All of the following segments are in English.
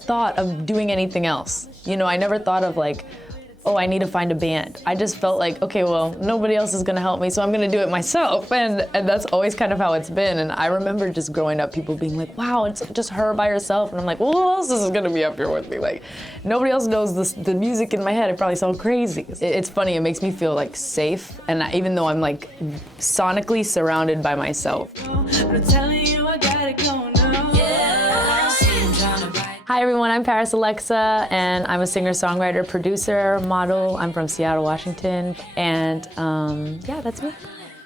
thought of doing anything else. You know, I never thought of like, oh, I need to find a band. I just felt like, okay, well, nobody else is gonna help me, so I'm gonna do it myself. And that's always kind of how it's been. And I remember just growing up, people being like, wow, it's just her by herself. And I'm like, well, who else is gonna be up here with me? Like, nobody else knows the music in my head. It probably sounds crazy. It's funny, it makes me feel like safe. And even though I'm like sonically surrounded by myself. I'm telling you, I got it going on. Hi everyone, I'm Parisalexa, and I'm a singer-songwriter, producer, model. I'm from Seattle, Washington, and yeah, that's me.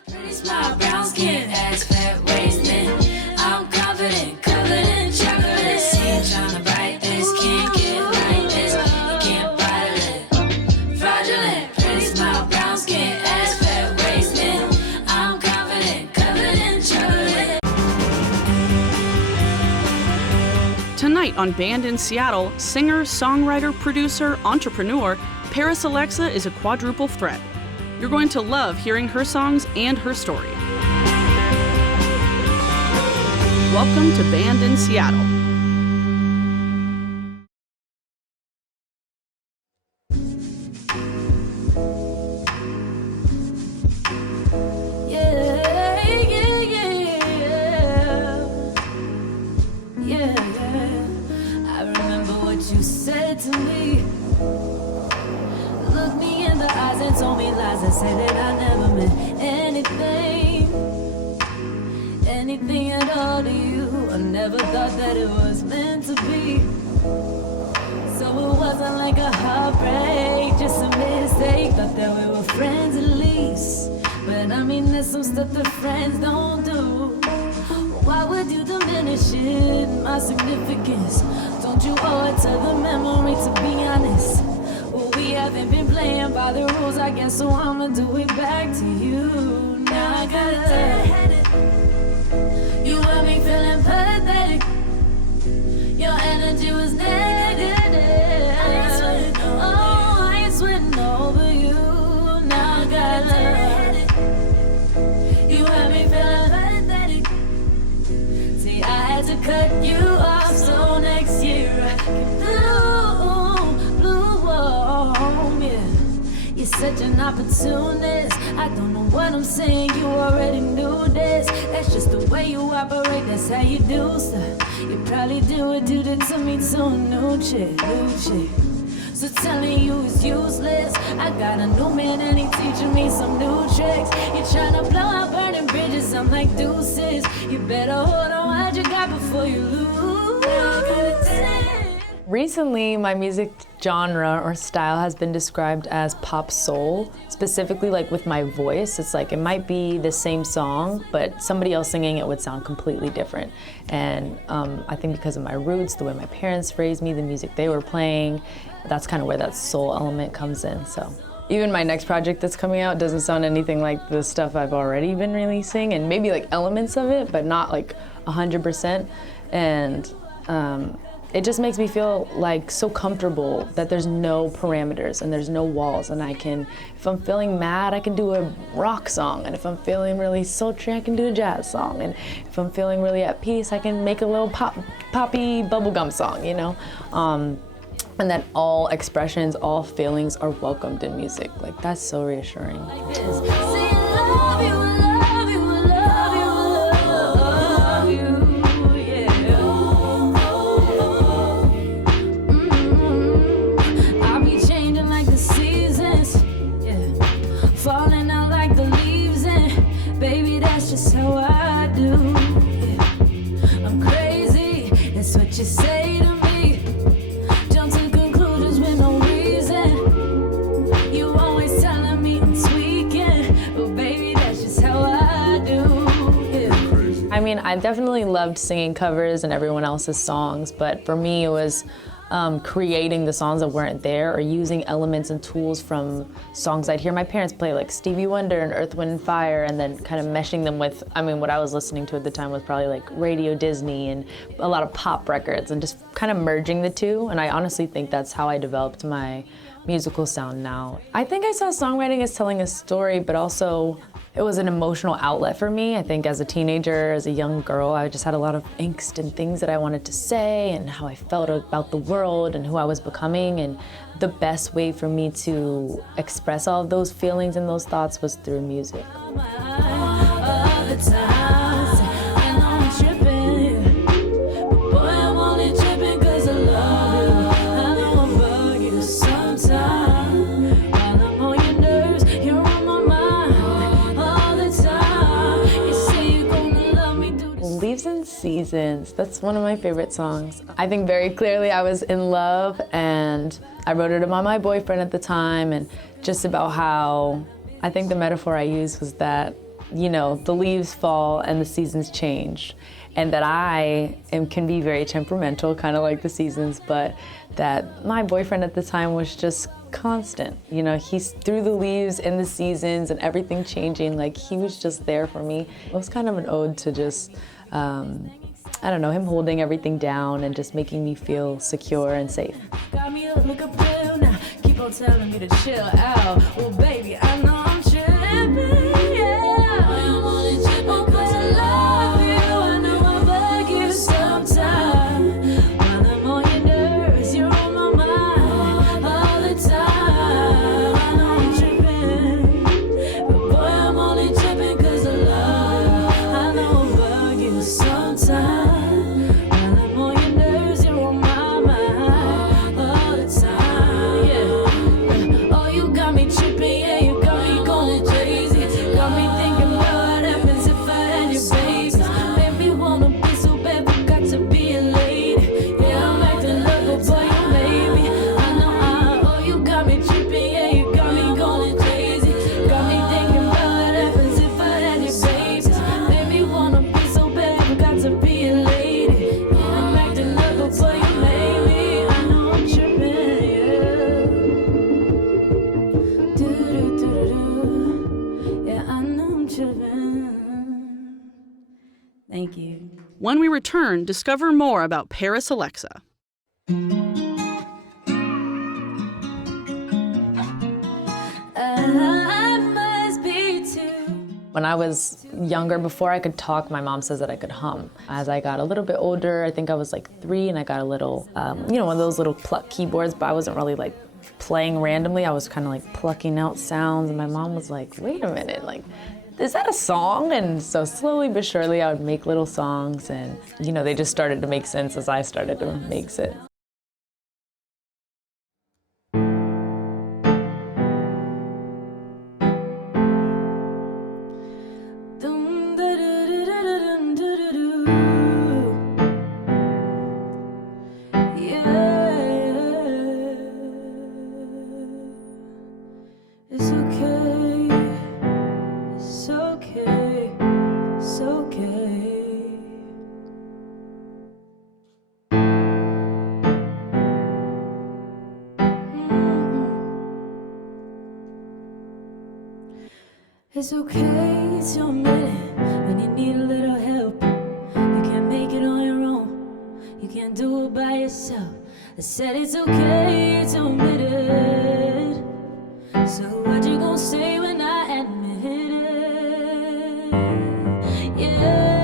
Pretty smile, brown skin, ass fat waistline. I'm confident, covered in chocolate. See you trying to bite this, can't get like this. You can't bottle it. Fraudulent, pretty smile, brown skin, ass fat waistline. I'm confident, covered in chocolate. Tonight on Band in Seattle, singer, songwriter, producer, entrepreneur, Parisalexa is a quadruple threat. You're going to love hearing her songs and her story. Welcome to Band in Seattle. You said to me, look me in the eyes and told me lies and said that I never meant anything at all to you. I never thought that it was meant to be. So it wasn't like a heartbreak, just a mistake. Thought that we were friends at least, but I mean there's some stuff that friends don't do. Why would you diminish it, my significance? Don't you owe it to the memory, to be honest? Well, we haven't been playing by the rules, I guess, so I'ma do it back to you. Now I gotta tell you, you had me feeling pathetic. Your energy was negative. I ain't sweating over you. Now I gotta tell you, had me feeling pathetic. See, I had to cut you off, so next year I can bloom, yeah. You're such an opportunist. I don't know what I'm saying, you already knew this. That's just the way you operate, that's how you do stuff. You probably do it to me to a new chick. So telling you is useless. I got a new man and he teaching me some new tricks. You're trying to blow out burning bridges, I'm like deuces. You better hold on what you got before you lose. Recently, my music genre or style has been described as pop soul, specifically like with my voice. It's like it might be the same song, but somebody else singing it would sound completely different. And I think because of my roots, the way my parents raised me, the music they were playing, that's kind of where that soul element comes in. So even my next project that's coming out doesn't sound anything like the stuff I've already been releasing, and maybe like elements of it, but not like 100%. And it just makes me feel like so comfortable that there's no parameters and there's no walls, and I can, if I'm feeling mad, I can do a rock song, and if I'm feeling really sultry, I can do a jazz song, and if I'm feeling really at peace, I can make a little poppy bubblegum song, you know? And that all expressions, all feelings are welcomed in music. Like, that's so reassuring. Like this. Falling out like the leaves, and baby, that's just how I do. Yeah. I'm crazy, that's what you say to me. Jump to conclusions with no reason. You always telling me I'm tweaking, but baby, that's just how I do. Yeah. I mean, I definitely loved singing covers and everyone else's songs, but for me, it was creating the songs that weren't there, or using elements and tools from songs I'd hear my parents play, like Stevie Wonder and Earth, Wind & Fire, and then kind of meshing them with, I mean, what I was listening to at the time was probably like Radio Disney and a lot of pop records, and just kind of merging the two. And I honestly think that's how I developed my musical sound now. I think I saw songwriting as telling a story, but also It was an emotional outlet for me. I think as a teenager, as a young girl, I just had a lot of angst and things that I wanted to say and how I felt about the world and who I was becoming. And the best way for me to express all of those feelings and those thoughts was through music. Leaves and Seasons, that's one of my favorite songs. I think very clearly I was in love and I wrote it about my boyfriend at the time, and just about how, I think the metaphor I used was that, you know, the leaves fall and the seasons change, and that can be very temperamental, kind of like the seasons, but that my boyfriend at the time was just constant. You know, he's through the leaves and the seasons and everything changing, like he was just there for me. It was kind of an ode to just, I don't know, him holding everything down and just making me feel secure and safe. Got me up like a pill now, keep on telling me to chill out. Well, baby, I know I'm tripping, yeah. I'm only tripping 'cause I love you. I know I bug you sometimes. While I'm on your nerves, you're on my mind all the time. I know I'm tripping, but boy, I'm only tripping 'cause I love you. I know I bug you sometimes. Thank you. When we return, discover more about Parisalexa. When I was younger, before I could talk, my mom says that I could hum. As I got a little bit older, I think I was like 3, and I got a little, you know, one of those little pluck keyboards, but I wasn't really like playing randomly. I was kind of like plucking out sounds, and my mom was like, wait a minute, like, is that a song? And so slowly but surely I would make little songs, and you know, they just started to make sense as I started to make it. It's okay. It's okay, it's okay. It's okay, it's your minute when you need a little help. You can't make it on your own, you can't do it by yourself. I said it's okay, it's your minute. So what you gonna say when I admit it? Yeah.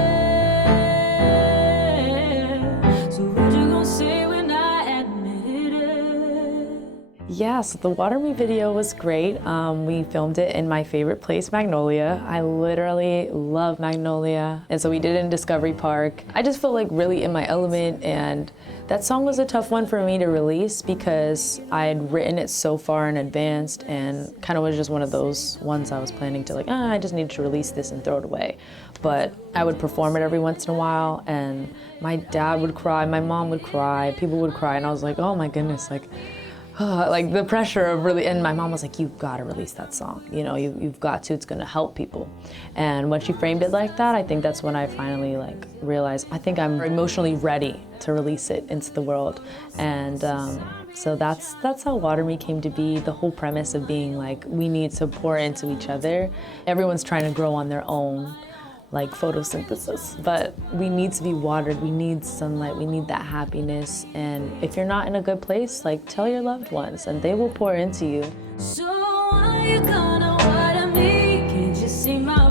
So what you gonna say when I admit it? Yeah, so the Water Me video was great. We filmed it in my favorite place, Magnolia. I literally love Magnolia. And so we did it in Discovery Park. I just felt like really in my element, and that song was a tough one for me to release because I had written it so far in advance, and kind of was just one of those ones I was planning to like, I just need to release this and throw it away. But I would perform it every once in a while, and my dad would cry, my mom would cry, people would cry, and I was like, oh my goodness, like the pressure of really, and my mom was like, you've got to release that song. You know, you've got to, it's going to help people. And when she framed it like that, I think that's when I finally like realized, I think I'm emotionally ready to release it into the world. And so that's how Water Me came to be. The whole premise of being like, we need to pour into each other. Everyone's trying to grow on their own, like photosynthesis, but we need to be watered, we need sunlight, we need that happiness. And if you're not in a good place, like tell your loved ones and they will pour into you. So are you gonna water me? Can't you see my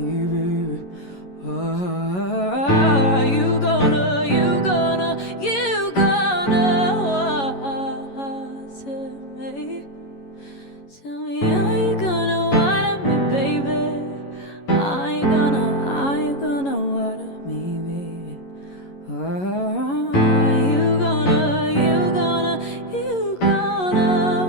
baby. Are you gonna to me? Tell me, are you gonna want me, baby? Are you gonna want me, baby? Are you gonna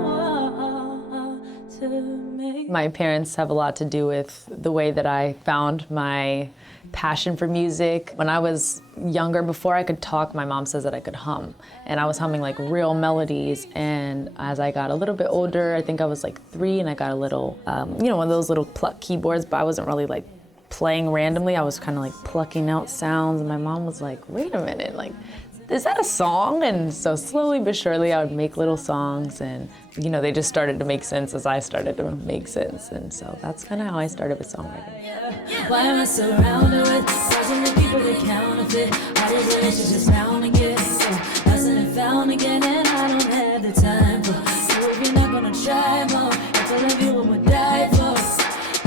want to me? My parents have a lot to do with the way that I found my passion for music. When I was younger, before I could talk, my mom says that I could hum. And I was humming like real melodies. And as I got a little bit older, I think I was like 3, and I got a little, one of those little pluck keyboards, but I wasn't really like playing randomly. I was kind of like plucking out sounds. And my mom was like, wait a minute, like, is that a song? And so slowly but surely I would make little songs, and they just started to make sense as I started to make sense. And so that's kind of how I started with songwriting. Why am I surrounded with thousands of people that counterfeit? All these relationships found again, so lost and found again, and I don't have the time for. So if you're not gonna try more, if I love you, what would die for?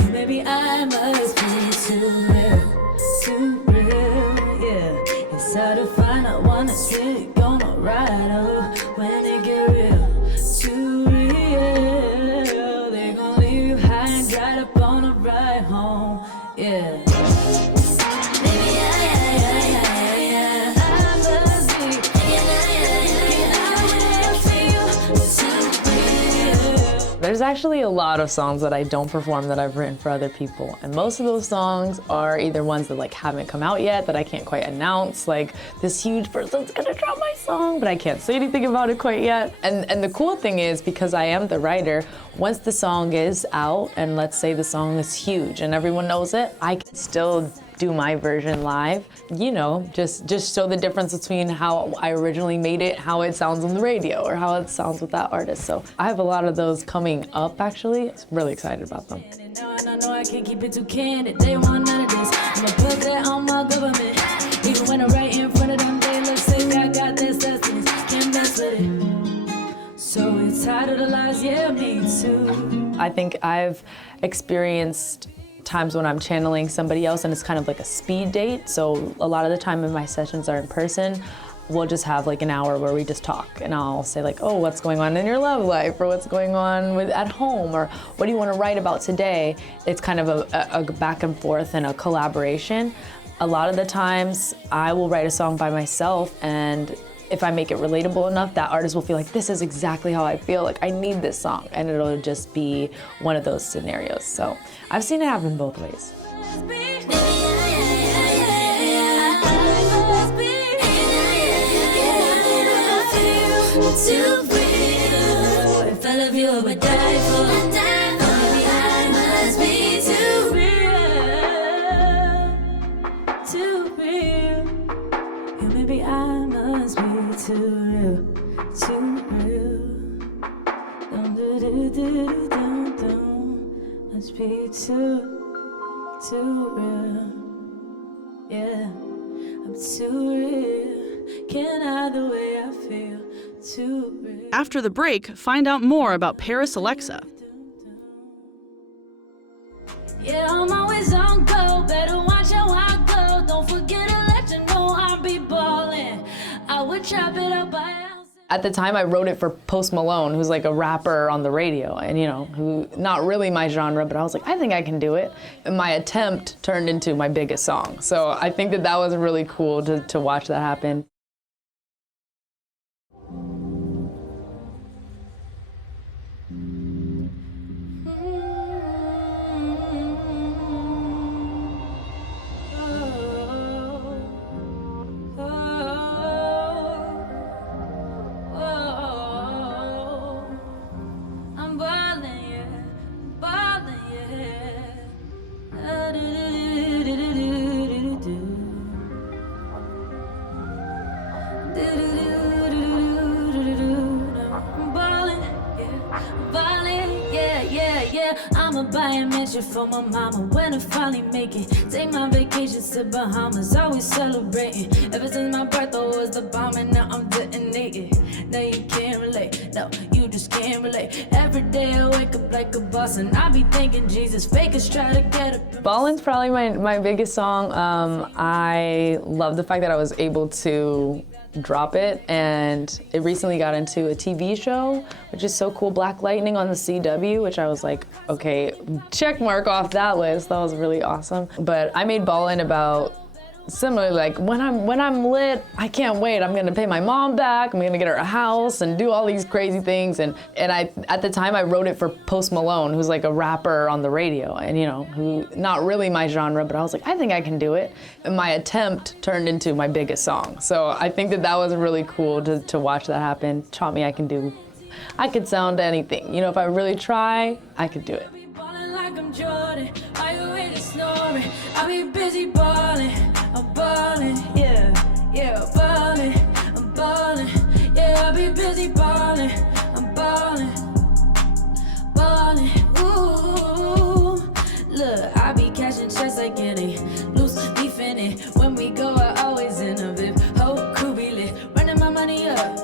Then maybe I must be too real, yeah. It's hard to find out one that's really gonna ride up when it get real, too real. They gon' leave you high and dried up on the ride home, yeah. There's actually a lot of songs that I don't perform that I've written for other people. And most of those songs are either ones that like haven't come out yet, that I can't quite announce, like this huge person's gonna drop my song, but I can't say anything about it quite yet. And the cool thing is, because I am the writer, once the song is out, and let's say the song is huge and everyone knows it, I can still do my version live, just show the difference between how I originally made it, how it sounds on the radio, or how it sounds with that artist. So I have a lot of those coming up, actually. I'm really excited about them. I know I can't keep it too candid. They want none of this. I'ma put that on my government. Even when I'm right in front of them, they look sick. I got that substance, can't mess with it. So it's tired of the lies, yeah, me too. I think I've experienced times when I'm channeling somebody else and it's kind of like a speed date. So a lot of the time when my sessions are in person, we'll just have like an hour where we just talk, and I'll say like, oh, what's going on in your love life, or what's going on at home, or what do you want to write about today? It's kind of a back and forth and a collaboration. A lot of the times I will write a song by myself, and if I make it relatable enough, that artist will feel like, this is exactly how I feel, like I need this song, and it'll just be one of those scenarios. So I've seen it happen both ways. Too real. If I love you, I would die for. Maybe I must be too real. Too real. Yeah, maybe I must be too real. Too real. Must be too real. Yeah, I'm too real. Can't hide the way I feel. Too real. After the break, find out more about Parisalexa. Yeah, I'm always on go. Better watch how I go. Don't forget to let you know I be ballin'. I would chop it up by house. At the time, I wrote it for Post Malone, who's like a rapper on the radio, and who not really my genre, but I was like, I think I can do it. And my attempt turned into my biggest song. So I think that was really cool to watch that happen. I'ma buy a mansion picture for my mama when I finally make it. Take my vacations to Bahamas, always celebrating. Ever since my birth, I was the bomb, and now I'm detonating. Now you can't relate, no, you just can't relate. Every day I wake up like a boss, and I be thinking Jesus, fakers try to get up. Ballin's probably my biggest song. I love the fact that I was able to drop it, and it recently got into a TV show, which is so cool, Black Lightning on the CW, which I was like, okay, check mark off that list. That was really awesome. But I made Ballin about similarly, like when I'm lit, I can't wait. I'm gonna pay my mom back. I'm gonna get her a house and do all these crazy things. And I at the time I wrote it for Post Malone, who's like a rapper on the radio, and you know, who not really my genre, but I was like, I think I can do it. And my attempt turned into my biggest song. So I think that was really cool to watch that happen. Taught me I could sound anything. You know, if I really try, I could do it. Jordan, are you ready to snore? I'll be busy ballin', I'm ballin', yeah, ballin', I'm ballin', yeah, I'll be busy ballin', I'm ballin', ooh. Look, I be catching checks like any loose leaf in it. When we go, I always in a VIP, whole crew be lit, running my money up.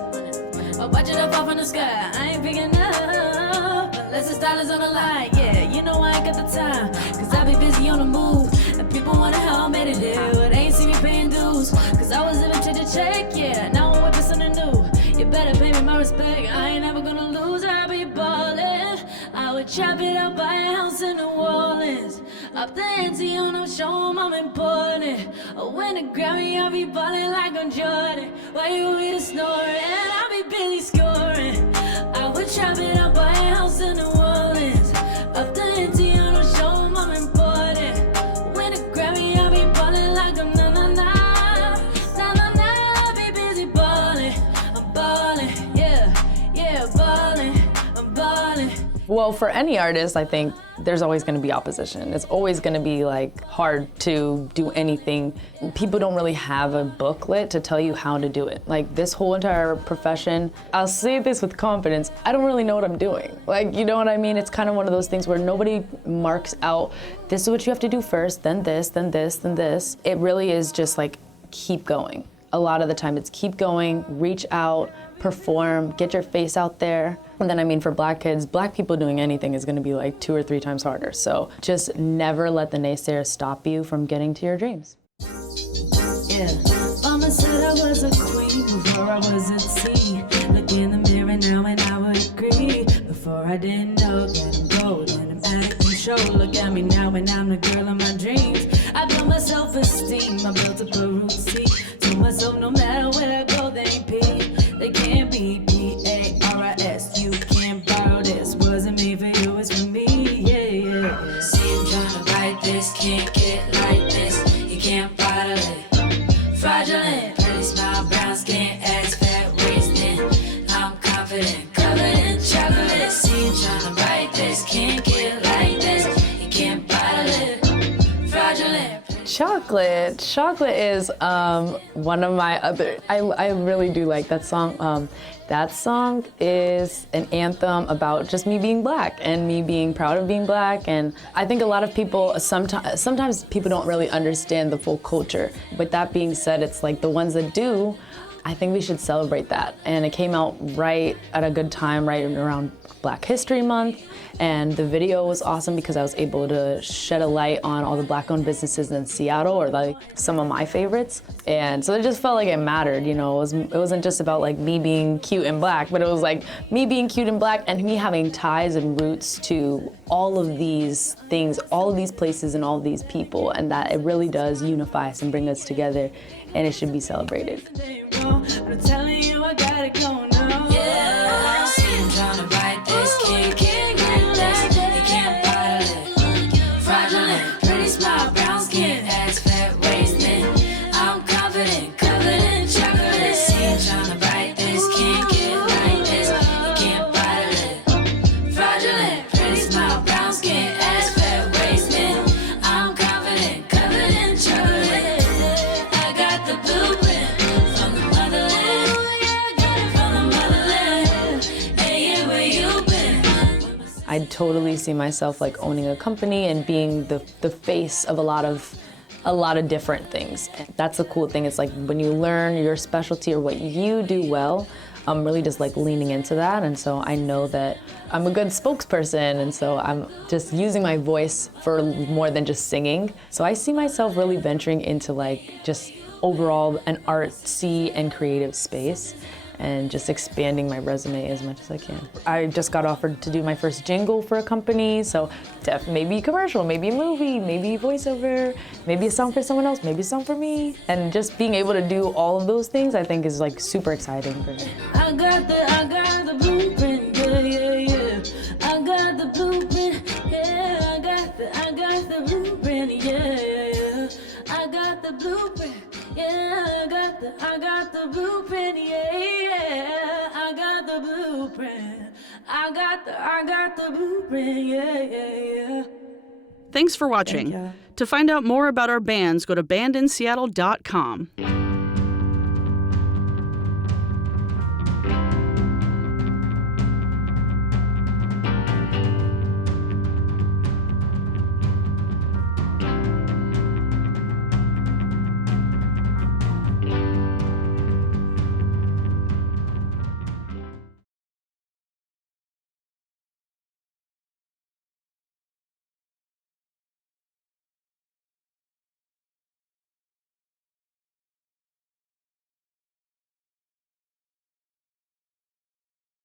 I'm watching it fall from the sky, I ain't picking up, unless the style is on the line, yeah. You know I ain't got the time, cause I be busy on the move. And people wonder how I made it there, but they ain't see me paying dues. Cause I was living check to check, yeah, now I'm whipping something new. You better pay me my respect, I ain't never gonna lose, I be ballin'. I would chop it up, buy a house in New Orleans. Up the ante on them, show 'em I'm important. Oh, when the Grammy, I be ballin' like I'm Jordan. Why you with a snoring? I be busy scoring. I would chop it up, buy a house in New Orleans. Up the ante on them, show 'em I'm important. When the Grammy, I be ballin' like I'm na-na-na. I be busy ballin'. I'm ballin', yeah, ballin'. I'm ballin'. Well, for any artist, I think there's always going to be opposition. It's always going to be like hard to do anything. People don't really have a booklet to tell you how to do it. Like this whole entire profession, I'll say this with confidence, I don't really know what I'm doing. Like, you know what I mean? It's kind of one of those things where nobody marks out, this is what you have to do first, then this, then this, then this. It really is just like, keep going. A lot of the time it's keep going, reach out, perform, get your face out there. And then I mean for black kids, black people doing anything is gonna be like 2 or 3 times harder. So just never let the naysayers stop you from getting to your dreams. Yeah, mama said I was a queen before I was a teen. Look in the mirror now and I would agree. Before I didn't know that I'm golden, I'm out of control. Look at me now and I'm the girl of my dreams. I built my self-esteem, I built up a routine. Told myself no matter where I go, they ain't P. They can't be Paris. You can't borrow this. Wasn't made for you, it's for me. Yeah. See, I'm trying to write this, can't get like this. You can't bottle it. Fraudulent, pretty smile, brown skin, ass fat wasting. I'm confident, covered in chocolate. See, I'm trying to write this, can't get like this. You can't bottle it. Fraudulent. Chocolate is one of my other, I really do like that song. That song is an anthem about just me being black and me being proud of being black. And I think a lot of people, sometimes people don't really understand the full culture. With that being said, it's like the ones that do, I think we should celebrate that. And it came out right at a good time, right around Black History Month. And the video was awesome because I was able to shed a light on all the black-owned businesses in Seattle, or like some of my favorites. And so it just felt like it mattered, you know. It wasn't just about like me being cute and black, but it was like me being cute and black and me having ties and roots to all of these things, all of these places and all of these people, and that it really does unify us and bring us together, and it should be celebrated. I'm telling you I gotta go now. Yeah, see I'm trying to write this, can't get like this. You can't bottle it. Fraudulent, pretty smile, brown skin, ass fat wasting. I'm confident, covered in chocolate. See I'm trying to write this, can't get like this. You can't bottle it. Fraudulent, pretty smile, brown skin, ass fat wasting. I'm confident, covered in chocolate. I got the blueprint from the motherland. I got it from the totally see myself like owning a company and being the face of a lot of different things. That's the cool thing. It's like when you learn your specialty or what you do well, I'm really just like leaning into that. And so I know that I'm a good spokesperson. And so I'm just using my voice for more than just singing. So I see myself really venturing into like just overall an artsy and creative space, and just expanding my resume as much as I can. I just got offered to do my first jingle for a company, so maybe a commercial, maybe a movie, maybe voiceover, maybe a song for someone else, maybe a song for me. And just being able to do all of those things, I think is like super exciting for me. I got the blueprint, yeah. I got the blueprint, yeah. I got the blueprint, yeah. I got the blueprint, yeah. I got the blueprint, yeah. I got the blueprint. I got the blueprint, yeah. Thanks for watching. To find out more about our bands, go to bandinseattle.com.